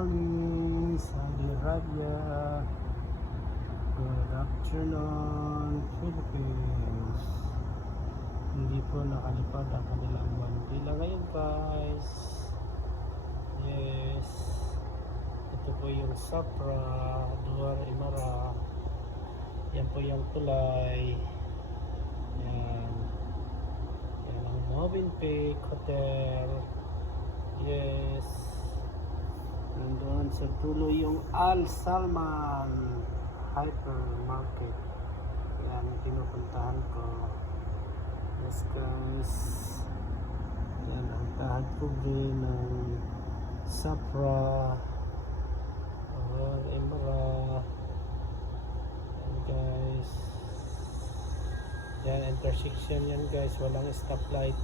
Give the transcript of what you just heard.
morning, Saudi Arabia. Good afternoon, Philippines. Hindi po nakalipad ang kanilang bandila ngayon, guys. Yes. Ito po yung Safra, Duar Imara. Yan po yung tulay. Yan. Yan ang Movenpick Hotel. Yes. Nandoon sa dulo yung Al Salman Hypermarket. Yan ang pinupuntahan ko. Yes, guys. Yan ang kahagpubi ng Safra or Emara. Yan, guys. Yan, intersection yan, guys. Walang stoplight.